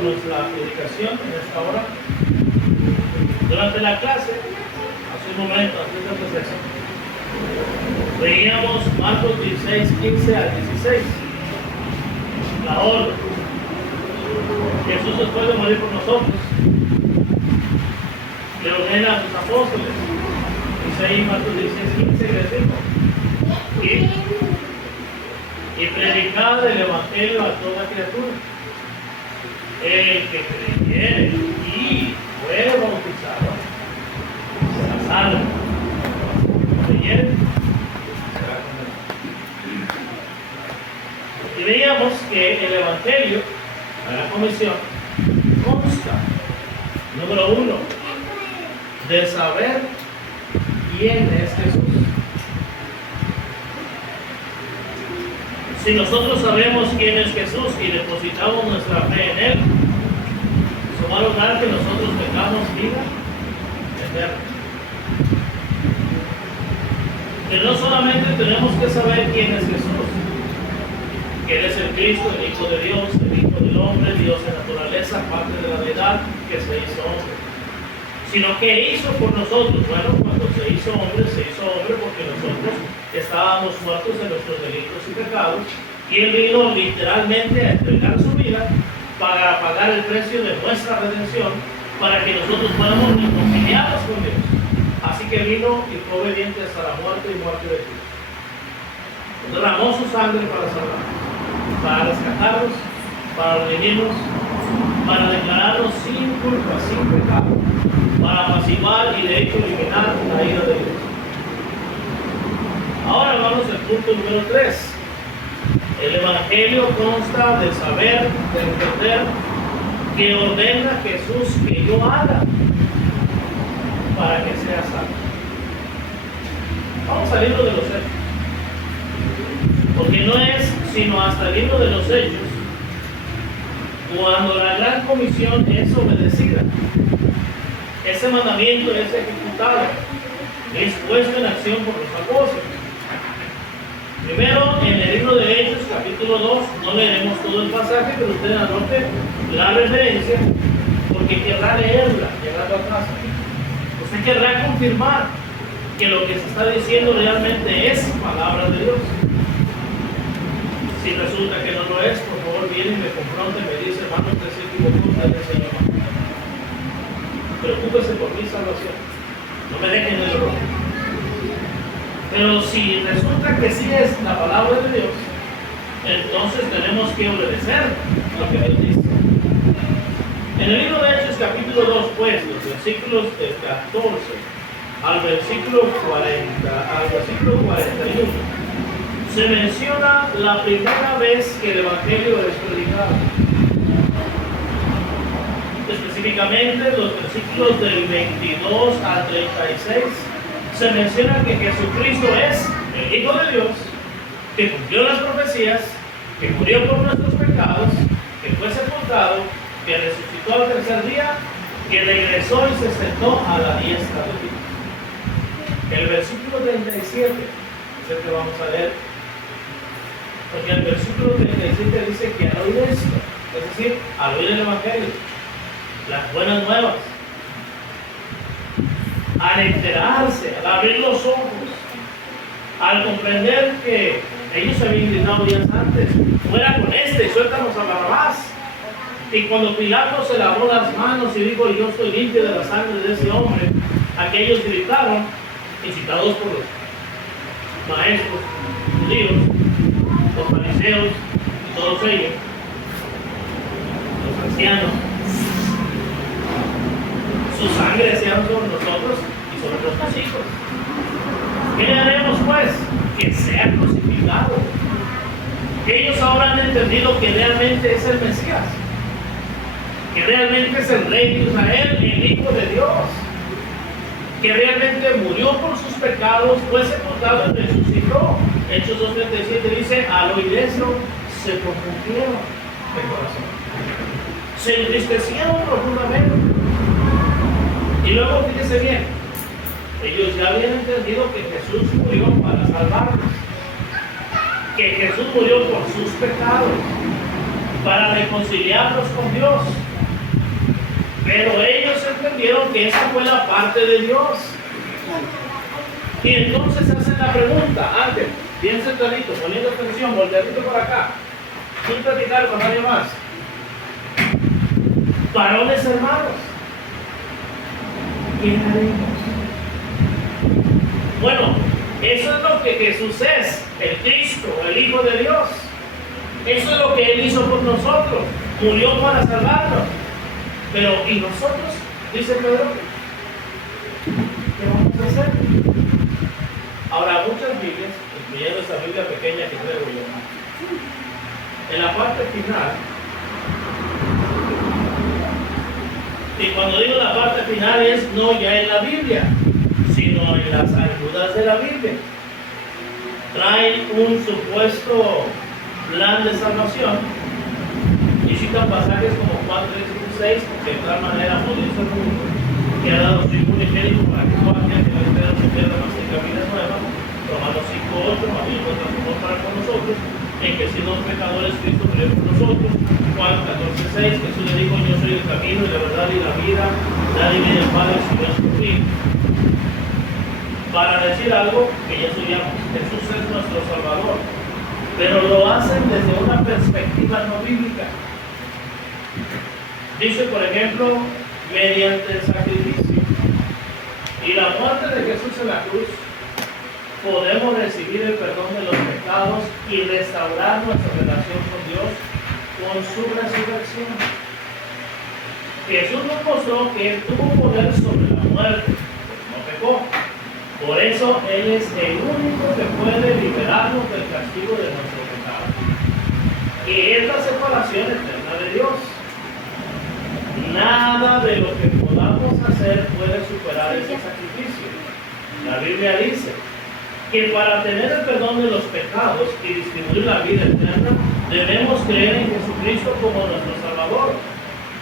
con nuestra predicación en esta hora. Durante la clase, hace un momento, antes de empezar, veíamos Marcos 16, 15 al 16. La orden. Jesús, después de morir por nosotros, le ordena a sus apóstoles. Dice ahí Marcos 16, 15, les dijo: y predicad el evangelio a toda criatura. El que creyere y fuere bautizado será salvo. ¿Creyere? Y veíamos que el evangelio de la comisión consta, número 1, de saber quién es Jesús. Si nosotros sabemos quién es Jesús y depositamos nuestra fe en Él, eso va a lograr que nosotros tengamos vida eterna. Que no solamente tenemos que saber quién es Jesús, que Él es el Cristo, el Hijo de Dios, el Hijo del hombre, Dios en naturaleza, parte de la deidad, que se hizo hombre, sino que hizo por nosotros. Bueno, cuando se hizo hombre porque nosotros estábamos muertos en nuestros delitos y pecados, y Él vino literalmente a entregar su vida para pagar el precio de nuestra redención, para que nosotros podamos reconciliarnos con Dios. Así que vino y fue obediente hasta la muerte y muerte de Cristo. Derramó su sangre para salvarnos, para rescatarnos, para redimirnos, para declararnos sin culpa, sin pecado, para apaciguar y de hecho eliminar la ira de Dios. Ahora vamos al punto número 3. El evangelio consta de saber, de entender, que ordena Jesús que yo haga para que sea salvo. Vamos al libro de los Hechos, porque no es sino hasta el libro de los Hechos cuando la gran comisión es obedecida, ese mandamiento es ejecutado, es puesto en acción por los apóstoles. Primero, en el libro de Hechos, capítulo 2, no leeremos todo el pasaje, pero usted anote la referencia, porque querrá leerla llegando a casa. Usted querrá confirmar que lo que se está diciendo realmente es palabra de Dios. Si resulta que no lo es, por favor viene y me confronta y me dice: hermano, usted se equivocó, usted es el Señor. Preocúpese por mi salvación, no me dejen en el error. Pero si resulta que sí es la palabra de Dios, entonces tenemos que obedecer lo que Dios dice. En el libro de Hechos, capítulo 2, pues, los versículos del 14 al versículo 41, se menciona la primera vez que el evangelio es predicado. Específicamente los versículos del 22 al 36 se menciona que Jesucristo es el Hijo de Dios, que cumplió las profecías, que murió por nuestros pecados, que fue sepultado, que resucitó al tercer día, que regresó y se sentó a la diestra de Dios. El versículo 37 es el que vamos a leer, porque el versículo 37 dice que al oír esto, es decir, al oír el evangelio, las buenas nuevas, al enterarse, al abrir los ojos, al comprender que ellos se habían indignado días antes: fuera con este y suéltanos a Barrabás. Y cuando Pilato se lavó las manos y dijo: yo estoy limpio de la sangre de ese hombre, aquellos gritaron, incitados por los maestros judíos, los fariseos y todos ellos, los ancianos: su sangre sea sobre nosotros y sobre nuestros hijos. ¿Qué le haremos pues? Que sea crucificado. Que ellos ahora han entendido que realmente es el Mesías, que realmente es el Rey de Israel, el Hijo de Dios, que realmente murió por sus pecados, fue sepultado y resucitó. Hechos 2:37 dice: al oír eso, se confundieron de corazón, se entristecieron profundamente. Y luego fíjese bien, ellos ya habían entendido que Jesús murió para salvarlos, que Jesús murió por sus pecados, para reconciliarnos con Dios, Pero ellos entendieron que esa fue la parte de Dios. Y entonces hacen la pregunta, Ángel, bien centradito, poniendo atención, volteadito por acá, sin platicar con nadie más. Varones hermanos, ¿qué haremos? Bueno, eso es lo que Jesús es, el Cristo, el Hijo de Dios. Eso es lo que Él hizo por nosotros, murió para salvarnos. Pero, ¿y nosotros? Dice Pedro, ¿qué vamos a hacer? Ahora, muchas Biblias, incluyendo esta Biblia pequeña que traigo yo, en la parte final, y cuando digo la parte final es no ya en la Biblia, sino en las ayudas de la Biblia, traen un supuesto plan de salvación y citan pasajes como Juan 3:16, porque de tal manera amó Dios al mundo que ha dado su Hijo unigénito para que todo aquel que no esté en su tierra mas tenga vida nueva. Romanos 5:8, más bien lo transformó para con nosotros, en que siendo pecadores Cristo murió por nosotros. Juan 14:6, Jesús le dijo, yo soy el camino y la verdad y la vida, nadie viene al Padre si no es por mí. Para decir algo que ya estudiamos, Jesús es nuestro Salvador, pero lo hacen desde una perspectiva no bíblica. Dice, por ejemplo, mediante el sacrificio y la muerte de Jesús en la cruz, podemos recibir el perdón de los pecados y restaurar nuestra relación con Dios con su resurrección. Jesús nos mostró que Él tuvo poder sobre la muerte, pues no pecó. Por eso Él es el único que puede liberarnos del castigo de nuestro pecado. Y es la separación eterna de Dios. Nada de lo que podamos hacer puede superar ese sacrificio. La Biblia dice que para tener el perdón de los pecados y distribuir la vida eterna, debemos creer en Jesucristo como nuestro Salvador,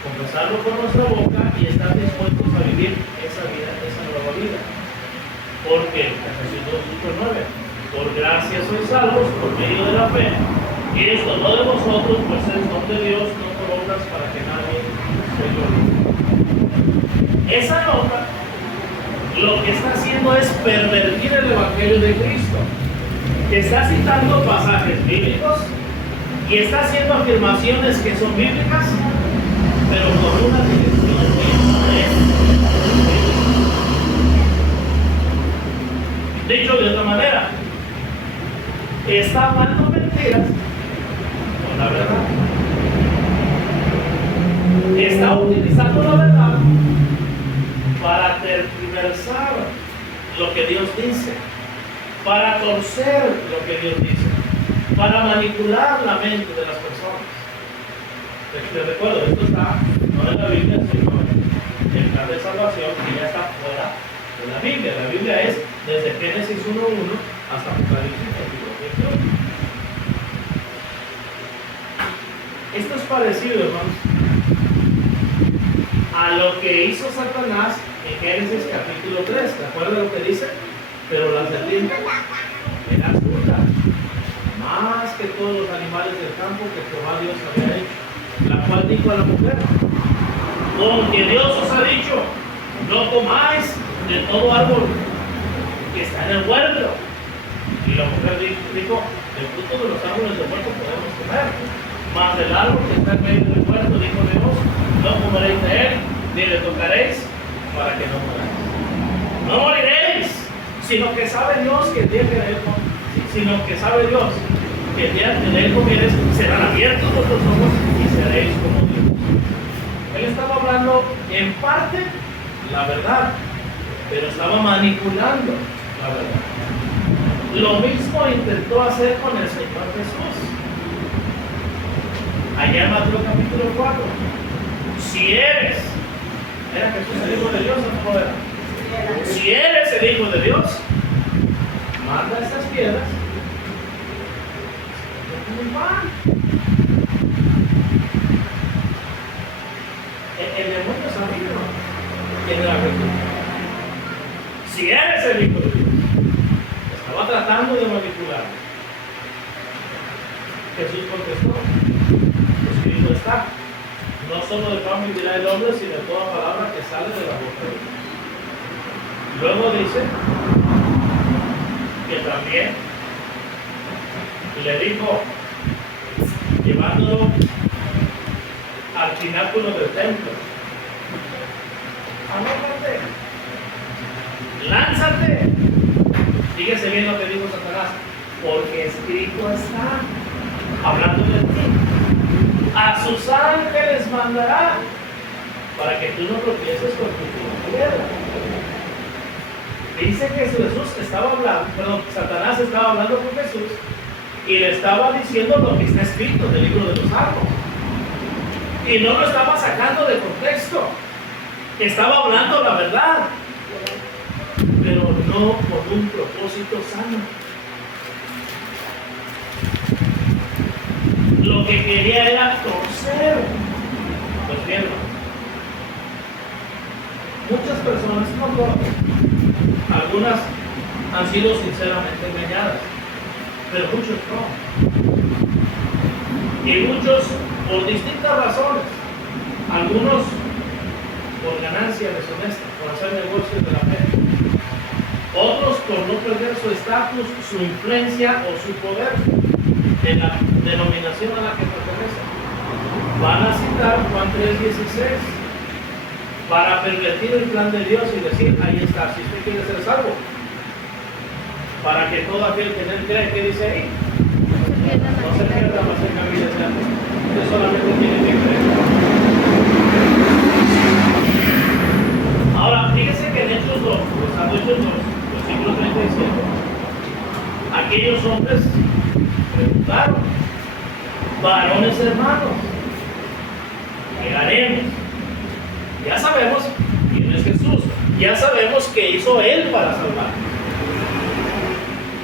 confesarlo por nuestra boca y estar dispuestos a vivir esa vida, esa nueva vida. Porque Efesios 2:9, por gracia sois salvos por medio de la fe, y esto no de vosotros, pues es don de Dios, no por obras para que nadie se gloríe. Esa nota lo que está haciendo es pervertir el Evangelio de Cristo. Está citando pasajes bíblicos y está haciendo afirmaciones que son bíblicas, pero con una dirección que no es. Dicho de otra manera, está hablando mentiras con la verdad. Está utilizando la verdad para tergiversar lo que Dios dice, para torcer lo que Dios dice, para manipular la mente de las personas. Les recuerdo, esto está no en la Biblia, sino en el plan de salvación que ya está fuera de la Biblia. La Biblia es desde Génesis 1:1 hasta Apocalipsis 22:18. Esto es parecido, hermanos, a lo que hizo Satanás en Génesis capítulo 3. ¿Te acuerdas lo que dice? Pero la serpiente era astuta, más que todos los animales del campo que Jehová Dios había hecho, la cual dijo a la mujer, con que Dios os ha dicho, no comáis de todo árbol que está en el huerto. Y la mujer dijo, del fruto de los árboles del huerto podemos comer, mas del árbol que está en medio del huerto, dijo Dios, no comeréis de él, ni le tocaréis, para que no muráis. No moriréis, sino que sabe Dios que el día que de él, sino que sabe Dios que el día que de él comieres, serán abiertos vuestros ojos y seréis como Dios. Él estaba hablando en parte la verdad, pero estaba manipulando la verdad. Lo mismo intentó hacer con el Señor Jesús. Allá en Mateo capítulo 4. Si eres, ¿era Jesús el Hijo de Dios o no era? Si eres el Hijo de Dios, manda estas piedras como un pan. El demonio sabía quién era Jesús. Si eres el Hijo de Dios, estaba tratando de manipular. Jesús contestó, escrito está, no solo de pan vivirá el hombre, sino de toda palabra que sale de la boca de Dios. Luego dice que también le dijo, llevándolo al pináculo del templo, anótate, lánzate. Fíjese bien lo que dijo Satanás, porque escrito está, hablando de ti, a sus ángeles mandará para que tú no tropieces con tu piedra. Dice que Jesús estaba hablando, perdón, Satanás estaba hablando con Jesús y le estaba diciendo lo que está escrito en el libro de los Salmos. Y no lo estaba sacando de contexto. Estaba hablando la verdad, pero no con un propósito sano. Lo que quería era torcer. Pues bien, muchas personas, no todas, algunas han sido sinceramente engañadas, pero muchos no. Y muchos por distintas razones, algunos por ganancia deshonesta, por hacer negocios de la fe, otros por no perder su estatus, su influencia o su poder en la denominación a la que pertenecen. Van a citar Juan 3:16 para pervertir el plan de Dios y decir, ahí está, si usted quiere ser salvo, para que todo aquel que en él cree, ¿qué dice ahí? No se pierda, más en la vida eterna. Usted solamente tiene que creer. Ahora, fíjese que en Hechos 2, Hechos 2, versículo 37, aquellos hombres preguntaron, varones hermanos, ¿qué haremos? Ya sabemos quién es Jesús, ya sabemos qué hizo Él para salvar.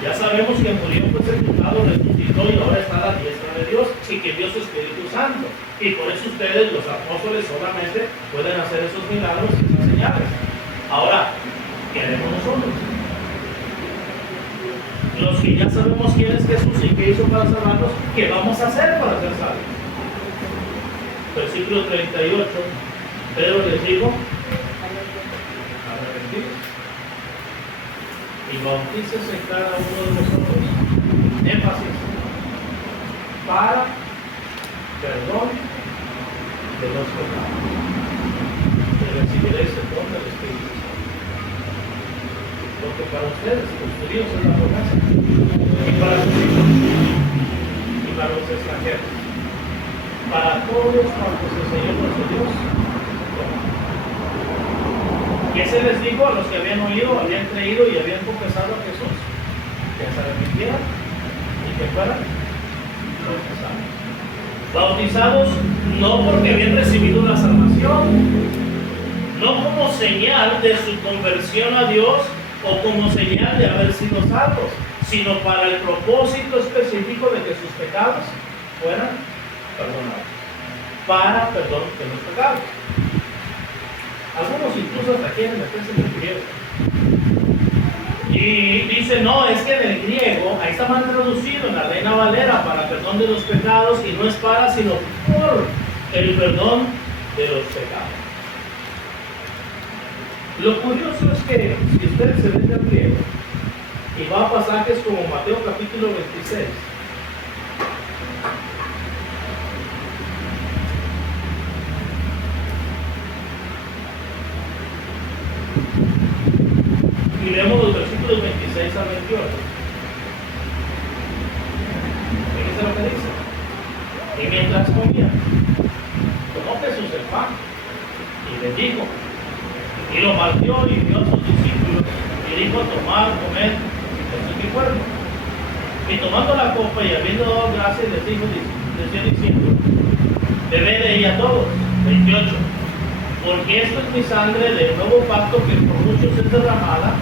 Ya sabemos que murió, fue sepultado, resucitó y ahora está a la diestra de Dios y que dio su Espíritu Santo. Y por eso ustedes, los apóstoles, solamente pueden hacer esos milagros y esas señales. Ahora, ¿qué haremos nosotros? Los que ya sabemos quién es Jesús y qué hizo para salvarnos, ¿qué vamos a hacer para ser salvos? Versículo 38, Pedro les dijo, arrepentidos y bautícese cada uno de vosotros, énfasis, para perdón de los pecados, y recibiréis el don del Espíritu Santo. Porque para ustedes, los judíos, es la promesa, y para sus hijos, y para los extranjeros, para todos cuantos el Señor nuestro Dios. ¿Qué se les dijo a los que habían oído, habían creído y habían confesado a Jesús? Que se arrepintieran y que fueran bautizados. Bautizados no porque habían recibido la salvación, no como señal de su conversión a Dios o como señal de haber sido salvos, sino para el propósito específico de que sus pecados fueran perdonados, para perdón de los pecados. Algunos incluso hasta quieren meterse en el griego. Y dice, no, es que en el griego, ahí está mal traducido en la Reina Valera, para perdón de los pecados, y no es para, sino por el perdón de los pecados. Lo curioso es que, si ustedes se ven al griego, y va a pasajes como Mateo capítulo 26, y leemos los versículos 26 a 28. Fíjense lo que dice. Y mientras comían, tomó Jesús el pan y les dijo, y lo partió y dio a sus discípulos y dijo, tomad, comed, esto es mi cuerpo. Y tomando la copa y habiendo dado gracias, les dijo, decía diciendo, bebed de ella todos. 28. Porque esto es mi sangre del nuevo pacto que por muchos es derramada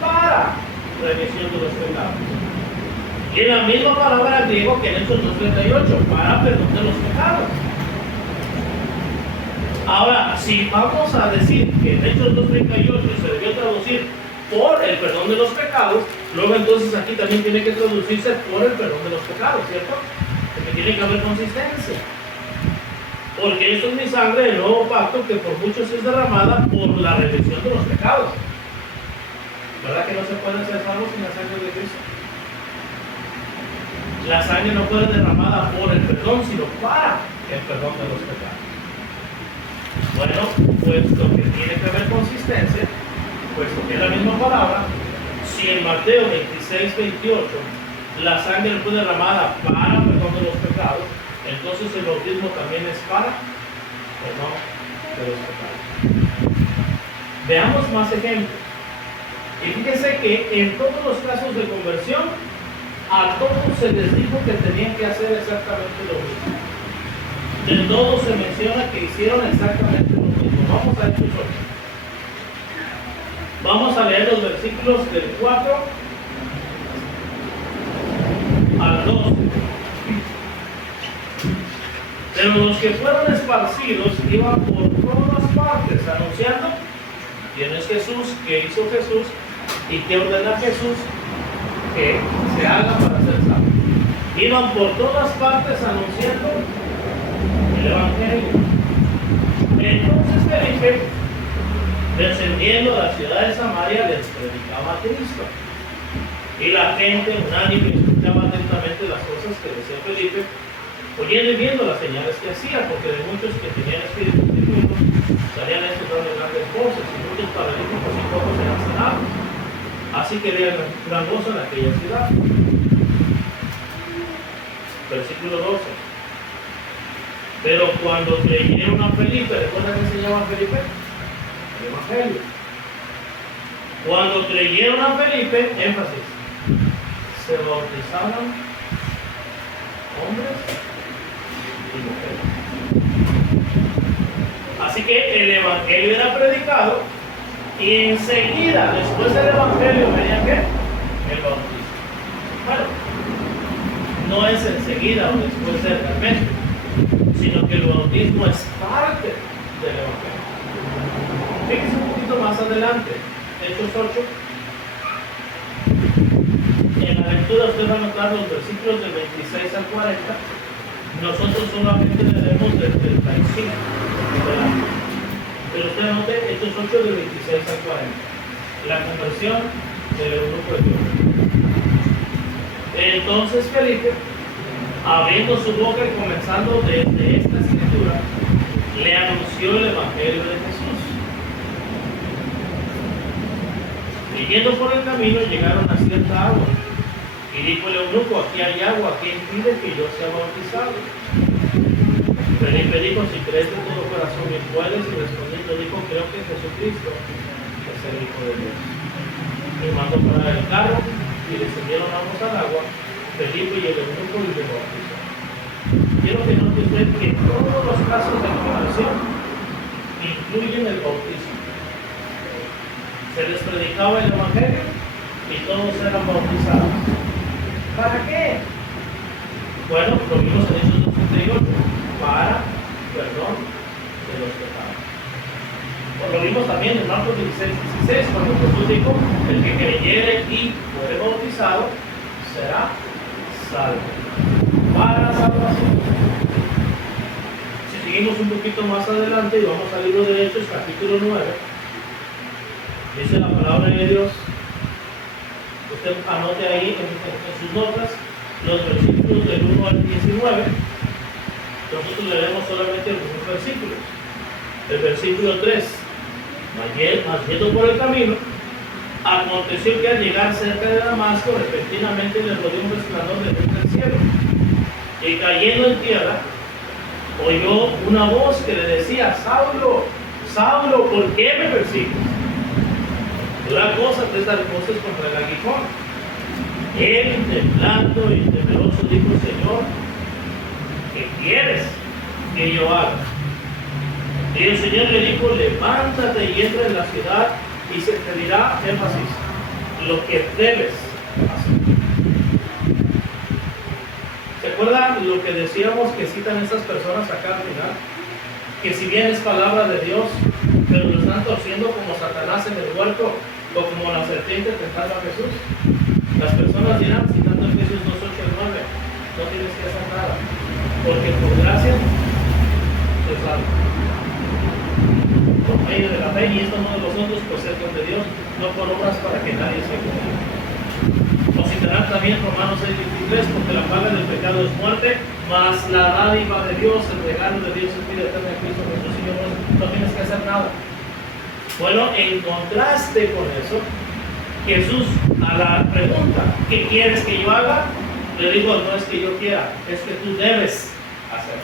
para remisión de los pecados. Y en la misma palabra griego que en Hechos 2:38, para perdón de los pecados. Ahora, si vamos a decir que en Hechos 2:38 se debió traducir por el perdón de los pecados, luego entonces aquí también tiene que traducirse por el perdón de los pecados, ¿cierto? Porque tiene que haber consistencia. Porque esto es mi sangre del nuevo pacto que por muchos es derramada por la remisión de los pecados. ¿Verdad que no se puede ser salvo sin la sangre de Cristo? La sangre no fue derramada por el perdón, sino para el perdón de los pecados. Bueno, puesto que tiene que haber consistencia, puesto que es la misma palabra, si en Mateo 26, 28 la sangre no fue derramada para el perdón de los pecados, entonces el bautismo también es para perdón de los pecados. Veamos más ejemplos. Y fíjense que en todos los casos de conversión, a todos se les dijo que tenían que hacer exactamente lo mismo. De todos se menciona que hicieron exactamente lo mismo. Vamos a Hechos 8. Vamos a leer los versículos del 4 al 12. Pero los que fueron esparcidos iban por todas partes anunciando quién es Jesús, qué hizo Jesús y qué ordena Jesús que se haga para ser salvo. Iban por todas partes anunciando el Evangelio. Entonces Felipe, descendiendo a la ciudad de Samaria, les predicaba a Cristo. Y la gente unánime escuchaba atentamente las cosas que decía Felipe, oyendo y viendo las señales que hacía, porque de muchos que tenían espíritus inmundos salían estos grandes voces, y muchos paralíticos y pocos eran sanados. Así que había gran gozo en aquella ciudad. Versículo 12. Pero cuando creyeron a Felipe, ¿recuerdan que se llama Felipe? El Evangelio. Cuando creyeron a Felipe, énfasis, se bautizaron hombres y mujeres. Así que el Evangelio era predicado y enseguida, después del Evangelio, venía ¿qué? El bautismo. Bueno, no es enseguida o después de realmente, sino que el bautismo es parte del Evangelio. Fíjense un poquito más adelante, Hechos 8. En la lectura usted va a notar los versículos del 26 al 40. Nosotros solamente leemos del 35. Pero usted anote Hechos 8 del 26 al 40. La conversión del eunuco de Dios. Entonces Felipe, abriendo su boca y comenzando desde esta escritura, le anunció el Evangelio de Jesús. Y yendo por el camino llegaron a cierta agua. Y dijo el eunuco, aquí hay agua, ¿qué impide que yo sea bautizado? Felipe dijo, si crees de todo corazón y puedes, y respondiendo dijo, creo que Jesucristo es el Hijo de Dios. Y mandó parar el carro y descendieron ambos al agua, Felipe y el eunuco, y le bautizó. Quiero que note usted que todos los casos de conversión incluyen el bautismo. Se les predicaba el Evangelio y todos eran bautizados. ¿Para qué? Bueno, lo vimos en Hechos 2:38, para perdón de los pecados. Pues lo vimos también en Marcos 16:16, cuando Jesús dijo, el que creyere y fuere bautizado será salvo. Para salvación. Si seguimos un poquito más adelante y vamos al libro de Hechos, capítulo 9, dice la palabra de Dios. Usted anote ahí en sus notas los versículos del 1 al 19. Nosotros leemos solamente algunos versículos. El versículo 3. Mas yendo por el camino, aconteció que al llegar cerca de Damasco, repentinamente le rodeó un resplandor de luz del cielo. Y cayendo en tierra, oyó una voz que le decía, Saulo, Saulo, ¿por qué me persigues? La cosa de estas voces contra el aguijón. Él, temblando y temeroso, dijo, Señor, ¿qué quieres que yo haga? Y el Señor le dijo, levántate y entra en la ciudad y se te dirá, énfasis, lo que debes hacer. ¿Se acuerdan lo que decíamos que citan estas personas acá al final? Que si bien es palabra de Dios, pero lo están torciendo como Satanás en el huerto, o como la serpiente tentando a Jesús. Las personas dirán, citando Efesios 2:8 al 9, no tienes que hacer nada, porque por gracia es salvo. Por medio de la fe, y esto no de vosotros, pues es don de Dios, no por obras para que nadie se gloríe. O citarán también Romanos 6:23, porque la paga del pecado es muerte, mas la dádiva de Dios, el regalo de Dios es vida eterna en Cristo Jesús, y no tienes que hacer nada. Bueno, en contraste con eso, Jesús a la pregunta, ¿qué quieres que yo haga? Le digo, no es que yo quiera, es que tú debes hacer.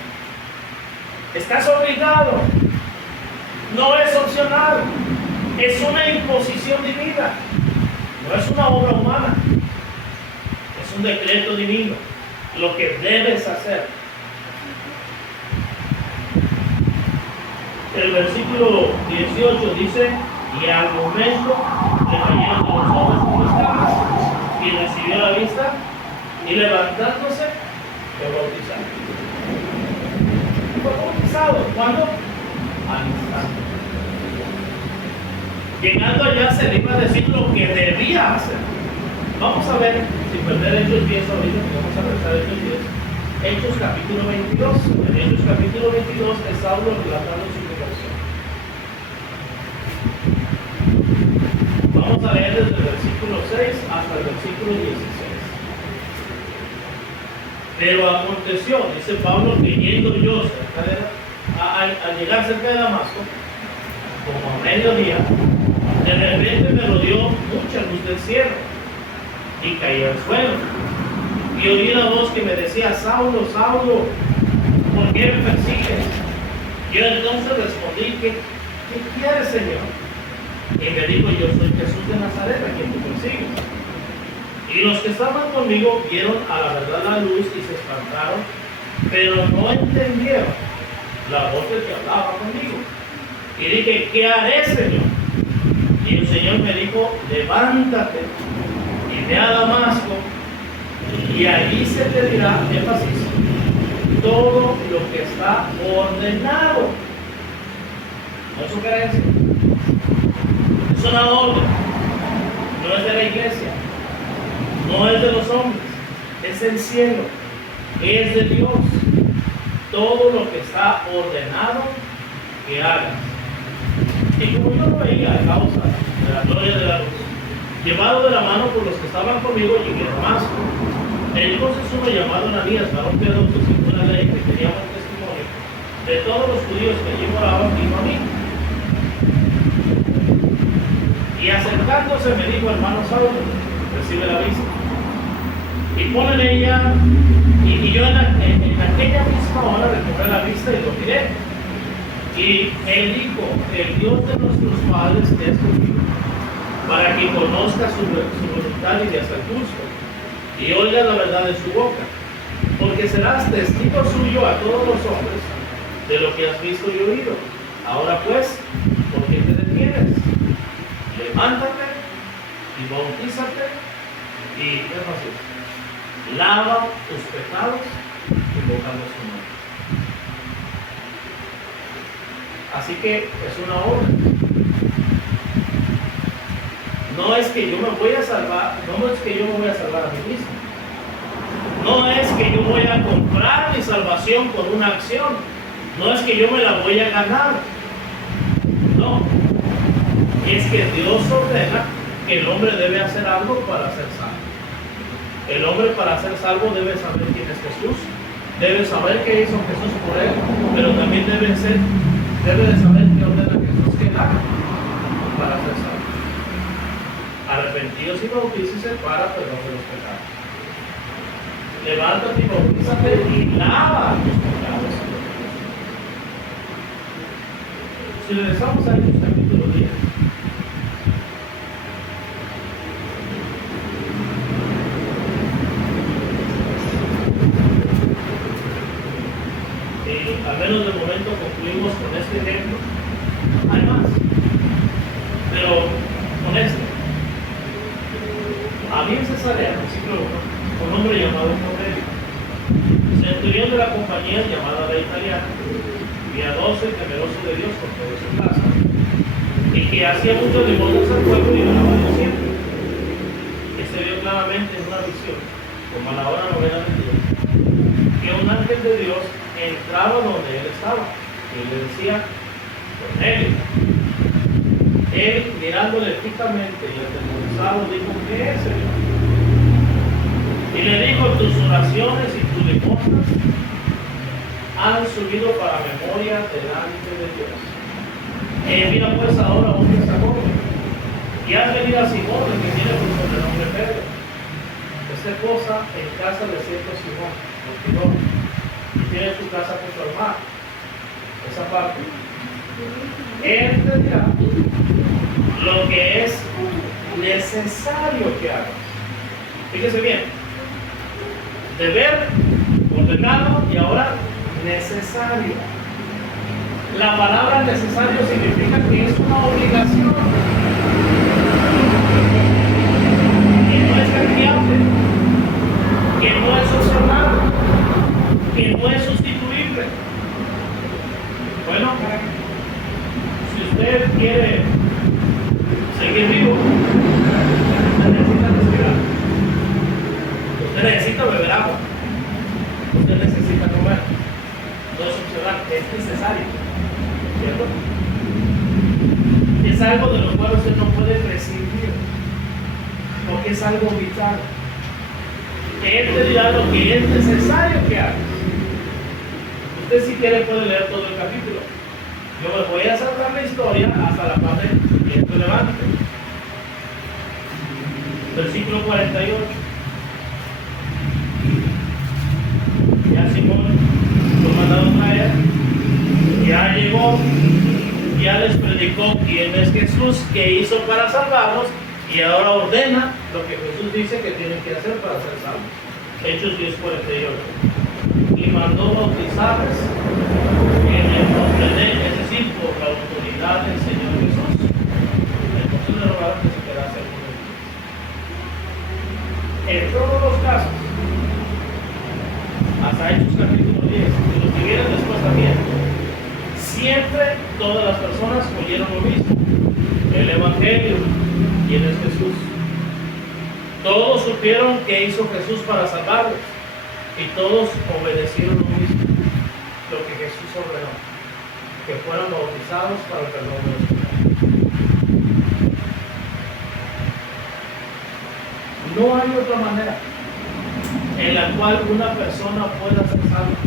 Estás obligado, no es opcional, es una imposición divina, no es una obra humana, es un decreto divino, lo que debes hacer. El versículo 18 dice, y al momento le cayeron de los ojos sus escamas, y recibió la vista, y levantándose, fue bautizado. Fue bautizado, ¿cuándo? Al instante. Llegando allá se le iba a decir lo que debía hacer. Vamos a ver, sin perder Hechos 10 ahorita, vamos a rezar Hechos 10. Hechos capítulo 22. En Hechos capítulo 22 es Saulo relatando su conversión. Vamos a leer desde el versículo 6 hasta el versículo 16. Pero aconteció, dice Pablo, que yendo yo al llegar cerca de Damasco, como a mediodía, de repente me rodeó mucha luz del cielo y caí al suelo. Y oí una voz que me decía, Saulo, Saulo, ¿por qué me persigues? Yo entonces respondí, ¿qué quieres, Señor? Y me dijo, yo soy Jesús de Nazaret, a quien tú persigues. Y los que estaban conmigo vieron a la verdad la luz y se espantaron, pero no entendieron la voz del que hablaba conmigo. Y dije, ¿qué haré, Señor? Y el Señor me dijo, levántate y ve a Damasco, y allí se te dirá, énfasis, todo lo que está ordenado. ¿No es sugerencia? Es una orden, no es de la iglesia, no es de los hombres, es del cielo, es de Dios. Todo lo que está ordenado que hagas. Y como yo lo veía a causa de la gloria de la luz, llevado de la mano por los que estaban conmigo, llegué a Damasco. Entonces uno llamado Ananías, varón piadoso, según la ley, que tenía buen testimonio de todos los judíos que allí moraban, vino a mí. Y acercándose me dijo, hermano Saulo, recibe la vista. Y pon en ella, y yo en aquella misma hora recobré la vista y lo miré. Y él dijo, el Dios de nuestros padres te ha escogido, para que conozca su voluntad y de hacer justo, y oiga la verdad de su boca, porque serás testigo suyo a todos los hombres de lo que has visto y oído. Ahora pues, ¿por qué te detienes? Levántate y bautízate y ¿qué más es? Lava tus pecados invocando su nombre. Así que es una obra. No es que yo me voy a salvar, no es que yo me voy a salvar a mí mismo. No es que yo voy a comprar mi salvación con una acción. No es que yo me la voy a ganar. No. Es que Dios ordena que el hombre debe hacer algo para ser salvo. El hombre para ser salvo debe saber quién es Jesús, debe saber qué hizo Jesús por él, pero también debe de saber qué ordena Jesús que haga para ser salvo. Arrepentidos y bautícese para perdón de los pecados. Levántate y bautízate y lava tus pecados. Si regresamos a Hechos capítulo 10. Al menos de momento concluimos con este ejemplo. Hay más, pero con este. Había en Cesarea, versículo 1, un hombre llamado Cornelio, centurión de la compañía llamada la italiana, piadoso y temeroso de Dios por todo su casa, y que hacía muchos demonios al pueblo y ganaba a Dios siempre. Se vio claramente en una visión, como a la hora novena del día, que un ángel de Dios entraba donde él estaba, Y le decía, Cornelio. Él, mirándole fijamente y atemorizado, dijo, ¿qué es, Señor? Y le dijo, tus oraciones y tus limosnas han subido para memoria delante de Dios. Mira pues ahora hombre joven, y has venido a Simón, el que tiene por sobrenombre Pedro. Esta cosa en casa de cierto Simón, y tiene tu casa por su hermano. Esa parte. Él te dirá lo que es necesario que hagas. Fíjese bien. Deber, ordenado y ahora necesario. La palabra necesario significa que es una obligación, que no es cambiable, que no es opcional, que no es sustituible. Bueno, si usted quiere seguir vivo, usted necesita respirar, usted necesita beber agua, usted necesita comer. No es opcional, es necesario, ¿cierto? Es algo de lo cual usted no puede prescindir, porque es algo vital. Él te dirá lo que es necesario que hagas. Usted, si quiere, puede leer todo el capítulo. Yo me voy a saltar la historia hasta la parte de levante. Versículo 48. Ya Simón lo mandaron traer, ya llegó, ya les predicó quién es Jesús, qué hizo para salvarlos, y ahora ordena lo que Jesús dice que tienen que hacer para ser salvos. Hechos 10:48. Y mandó bautizarles en el nombre de, es decir, por la autoridad del Señor Jesús. Entonces le rogaron que se quedase con ellos. En todos los casos, hasta Hechos capítulo 10, y los que vienen después también, siempre todas las personas oyeron lo mismo: el Evangelio, quién es Jesús. Todos supieron qué hizo Jesús para salvarlos, y todos obedecieron lo mismo, lo que Jesús ordenó, que fueran bautizados para el perdón de los pecados. No hay otra manera en la cual una persona pueda ser salva.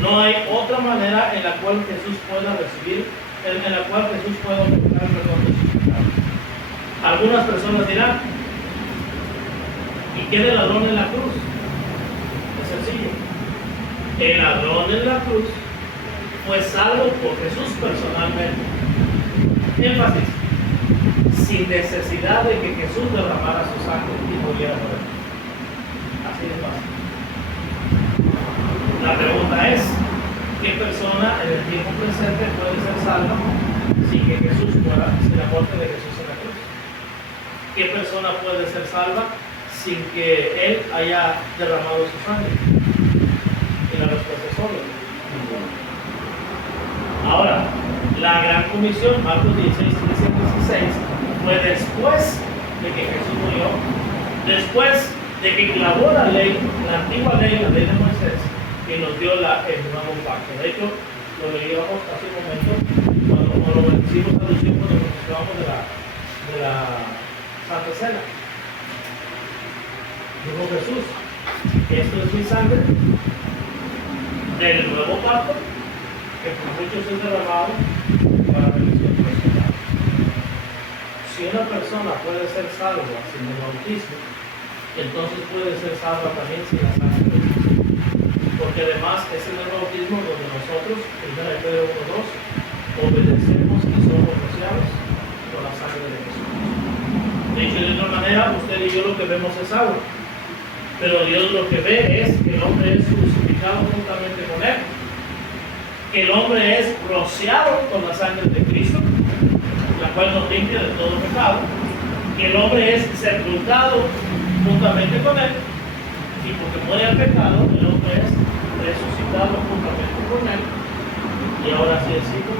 No hay otra manera en la cual Jesús pueda recibir, en la cual Jesús pueda obtener el perdón de sus pecados. Algunas personas dirán, ¿y qué del ladrón en la cruz? Es sencillo. El ladrón en la cruz fue salvo por Jesús personalmente. Énfasis, sin necesidad de que Jesús derramara su sangre y muriera por él. Así de fácil. La pregunta es, ¿qué persona en el tiempo presente puede ser salva sin que Jesús muera, sin la muerte de Jesús en la cruz? ¿Qué persona puede ser salva sin que Él haya derramado su sangre? Y la respuesta es obvia. Ahora, la gran comisión, Marcos 16, 13, 16, fue después de que Jesús murió, después de que clavó la ley, la antigua ley, la ley de Moisés, y nos dio el nuevo pacto. De hecho, lo leíamos hace un momento, cuando lo hicimos traducción cuando nos hablábamos de la Santa Cena. Dijo Jesús, esto es mi sangre del nuevo pacto, que por muchos es derramado para remisión de los pecados. Si una persona puede ser salva sin el bautismo, entonces puede ser salva también sin la sangre de Cristo. Porque además es en el bautismo donde nosotros, 1 Pedro 1:2, obedecemos y somos rociados con la sangre de Jesús. Dicho de otra manera, usted y yo lo que vemos es agua, pero Dios lo que ve es que el hombre es crucificado juntamente con Él, que el hombre es rociado con la sangre de Cristo, la cual nos limpia de todo pecado, que el hombre es sepultado juntamente con Él, y porque muere al pecado, el hombre es resucitado juntamente con Él, y ahora sí es hijo.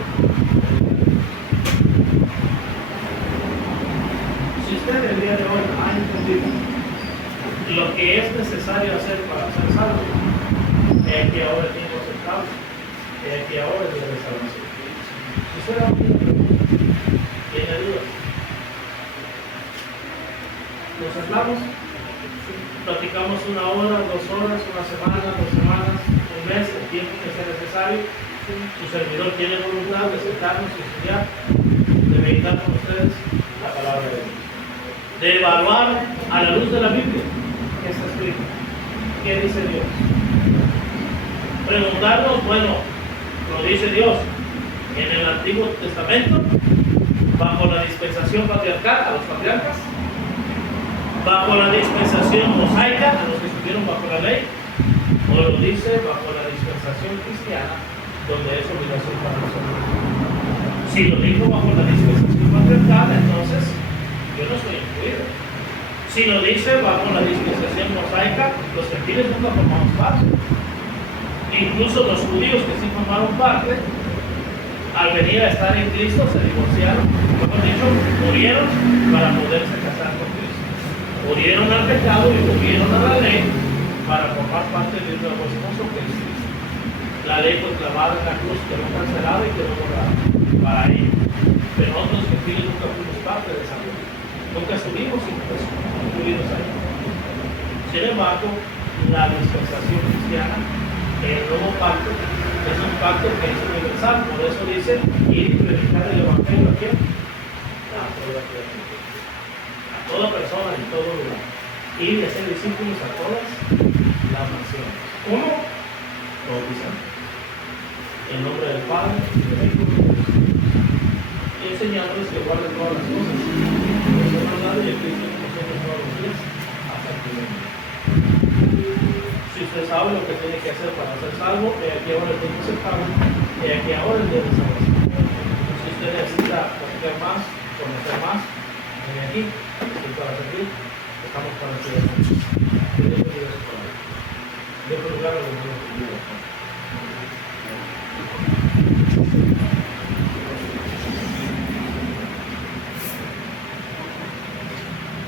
Si usted el día de hoy ha entendido lo que es necesario hacer para ser salvo, es que ahora tiene que ser salvo, que aquí ahora el día de salvación. Esa era una pregunta. ¿Tiene dudas? Nos hablamos, platicamos 1 hora, 2 horas, 1 semana, 2 semanas, 1 mes, el tiempo que sea necesario. Su servidor tiene voluntad de sentarnos y estudiar, de meditar con ustedes la palabra de Dios, de evaluar a la luz de la Biblia que está escrito. ¿Qué dice Dios? Preguntarnos, bueno, lo dice Dios en el Antiguo Testamento, bajo la dispensación patriarcal a los patriarcas, bajo la dispensación mosaica a los que estuvieron bajo la ley, o lo dice bajo la dispensación cristiana, donde es obligación para nosotros. Si lo dijo bajo la dispensación patriarcal, entonces yo no soy incluido. Si lo dice bajo la dispensación mosaica, los gentiles nunca formamos parte. Incluso los judíos que sí formaron parte, al venir a estar en Cristo, se divorciaron, mejor dicho, murieron para poderse casar con Cristo. Murieron al pecado y murieron a la ley para formar parte de un nuevo esposo que es Cristo. La ley fue clavada en la cruz, quedó cancelada y quedó borrada para ellos. Pero nosotros los gentiles nunca fuimos parte de esa ley. Nunca estuvimos incluidos ahí. Sin embargo, la dispensación cristiana, el nuevo pacto, es un pacto que es universal. Por eso dice, ir y predicar el evangelio a quién? A toda criatura, a toda persona en todo lugar. Ir y hacer discípulos a todas las naciones. ¿Cómo? Bautizando. En nombre del Padre, y del Hijo y del Espíritu Santo. Y enseñándoles que guarden todas las cosas. Que son verdad y el Cristo con nosotros todos los días hasta el fin del mundo. Si usted sabe lo que tiene que hacer para ser salvo, he aquí ahora el tiempo se paga, he aquí ahora el día de salvación. Si usted necesita conocer más, viene aquí, estoy para servir, estamos para servir. Que Dios bendiga su palabra. Dios bendiga a los